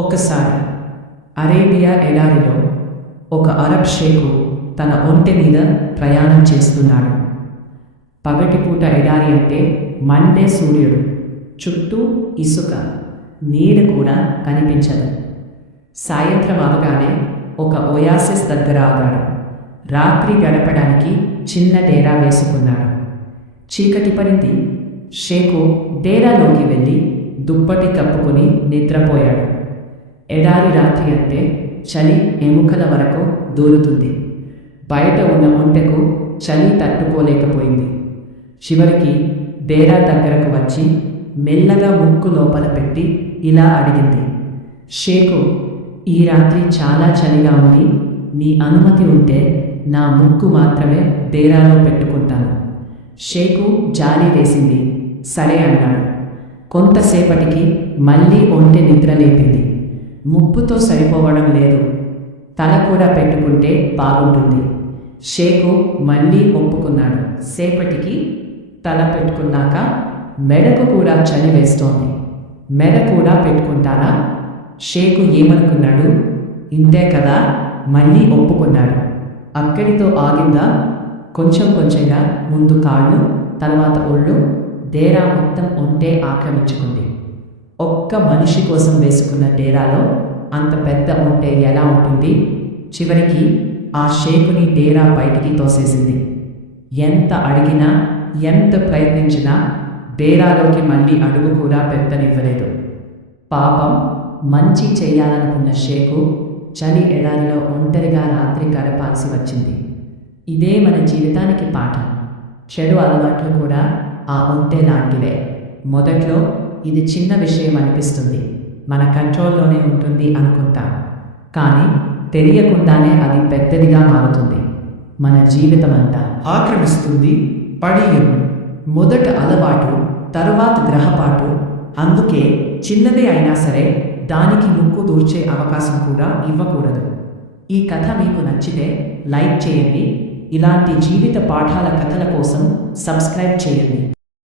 ఒకసారి అరేబియా ఎడారిలో ఒక అరబ్ షేకు తన ఒంటె మీద ప్రయాణం చేస్తున్నాడు. పగటిపూట ఎడారి అంటే మండే సూర్యుడు, చుట్టూ ఇసుక, నీడ కూడా కనిపించదు. సాయంత్రం అవగానే ఒక ఒయాసిస్ దగ్గర ఆగాడు. రాత్రి గడపడానికి చిన్న డేరా వేసుకున్నాడు. చీకటి పడింది. షేకు డేరాలోకి వెళ్ళి దుప్పటి కప్పుకొని నిద్రపోయాడు. ఎడారి రాత్రి అంటే చలి ఎముకల వరకు దూరుతుంది. బయట ఉన్న ఒంటెకు చలి తట్టుకోలేకపోయింది. చివరికి డేరా దగ్గరకు వచ్చి మెల్లగా ముక్కు లోపల పెట్టి ఇలా అడిగింది, షేకు, ఈ రాత్రి చాలా చలిగా ఉంది. నీ అనుమతి ఉంటే నా ముక్కు మాత్రమే డేరాలో పెట్టుకుంటాను. షేకు జాలి వేసింది. సరే అన్నాడు. కొంతసేపటికి మళ్ళీ ఒంటె నిద్ర లేపింది. ముప్పుతో సరిపోవడం లేదు, తల కూడా పెట్టుకుంటే బాగుంటుంది. షేకు మళ్ళీ ఒప్పుకున్నాడు. సేపటికి తల పెట్టుకున్నాక మెడకు కూడా చలి వేస్తోంది. మెడ కూడా పెట్టుకుంటానా? షేకు ఏమనుకున్నాడు? ఇంతే కదా, మళ్ళీ ఒప్పుకున్నాడు. అక్కడితో ఆగిందా? కొంచెం కొంచెంగా ముందు కాళ్ళు, తర్వాత ఒళ్ళు, డేరా మొత్తం ఒంటే ఆక్రమించుకుంది. ఒక్క మనిషి కోసం వేసుకున్న డేరాలో అంత పెద్ద ఒంటె ఎలా ఉంటుంది? చివరికి ఆ షేకుని డేరా బయటికి తోసేసింది. ఎంత అడిగినా, ఎంత ప్రయత్నించినా డేరాలోకి మళ్ళీ అడుగు కూడా పెట్టనివ్వలేదు. పాపం, మంచి చేయాలనుకున్న షేకు చలి ఎడారిలో ఒంటరిగా రాత్రి గడపాల్సి వచ్చింది. ఇదే మన జీవితానికి పాఠం. చెడు అలవాట్లు కూడా ఆ ఒంటె లాంటివే. మొదట్లో ఇది చిన్న విషయం అనిపిస్తుంది, మన కంట్రోల్లోనే ఉంటుంది అనుకుంటాం. కానీ తెలియకుండానే అది పెద్దదిగా మారుతుంది, మన జీవితమంతా ఆక్రమిస్తుంది. పడియం మొదట అలవాటు, తరువాత గ్రహపాటు. అందుకే చిన్నదే అయినా సరే దానికి ముక్కు దూర్చే అవకాశం కూడా ఇవ్వకూడదు. ఈ కథ మీకు నచ్చితే లైక్ చేయండి. ఇలాంటి జీవిత పాఠాల కథల కోసం సబ్స్క్రైబ్ చేయండి.